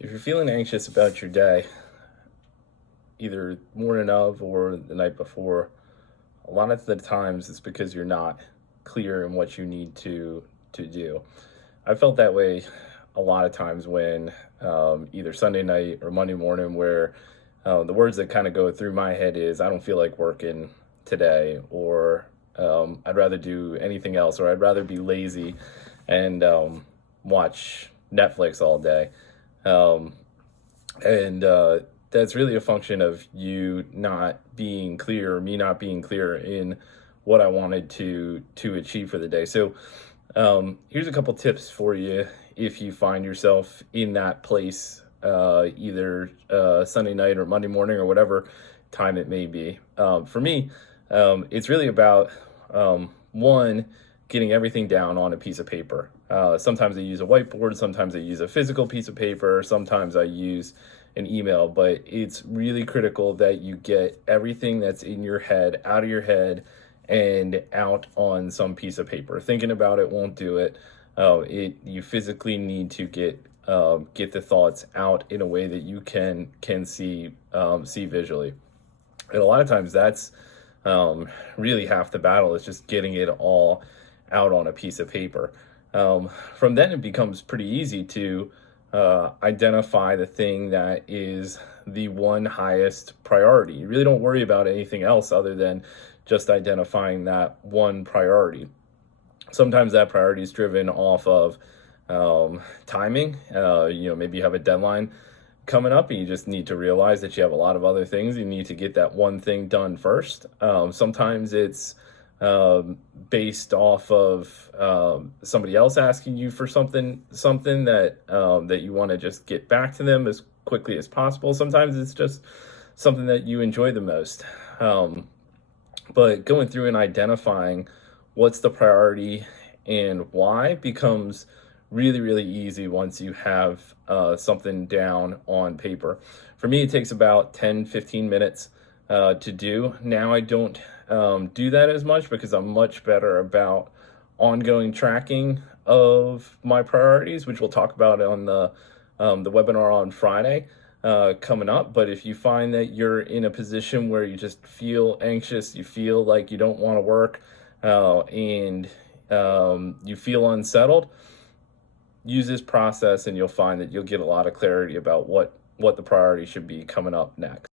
If you're feeling anxious about your day, either morning of or the night before, a lot of the times it's because you're not clear in what you need to do. I felt that way a lot of times when either Sunday night or Monday morning, where the words that kind of go through my head is, I don't feel like working today, or I'd rather do anything else, or I'd rather be lazy and watch Netflix all day. Um, and that's really a function of you not being clear, or me not being clear in what I wanted to achieve for the day. So here's a couple tips for you if you find yourself in that place, either Sunday night or Monday morning or whatever time it may be. For me, it's really about one, getting everything down on a piece of paper. Sometimes I use a whiteboard, sometimes I use a physical piece of paper, sometimes I use an email, but it's really critical that you get everything that's in your head out of your head and out on some piece of paper. Thinking about it won't do it. You physically need to get the thoughts out in a way that you can see visually. And a lot of times that's really half the battle, is just getting it all out on a piece of paper. From then it becomes pretty easy to identify the thing that is the one highest priority. You really don't worry about anything else other than just identifying that one priority. Sometimes that priority is driven off of timing. Maybe you have a deadline coming up and you just need to realize that you have a lot of other things. You need to get that one thing done first. Sometimes it's based off of somebody else asking you for something that you want to just get back to them as quickly as possible. Sometimes it's just something that you enjoy the most. But going through and identifying what's the priority and why becomes really, really easy once you have something down on paper. For me, it takes about 10-15 minutes to do. Now I don't do that as much because I'm much better about ongoing tracking of my priorities, which we'll talk about on the webinar on Friday coming up. But if you find that you're in a position where you just feel anxious, you feel like you don't want to work, and you feel unsettled, use this process and you'll find that you'll get a lot of clarity about what the priority should be coming up next.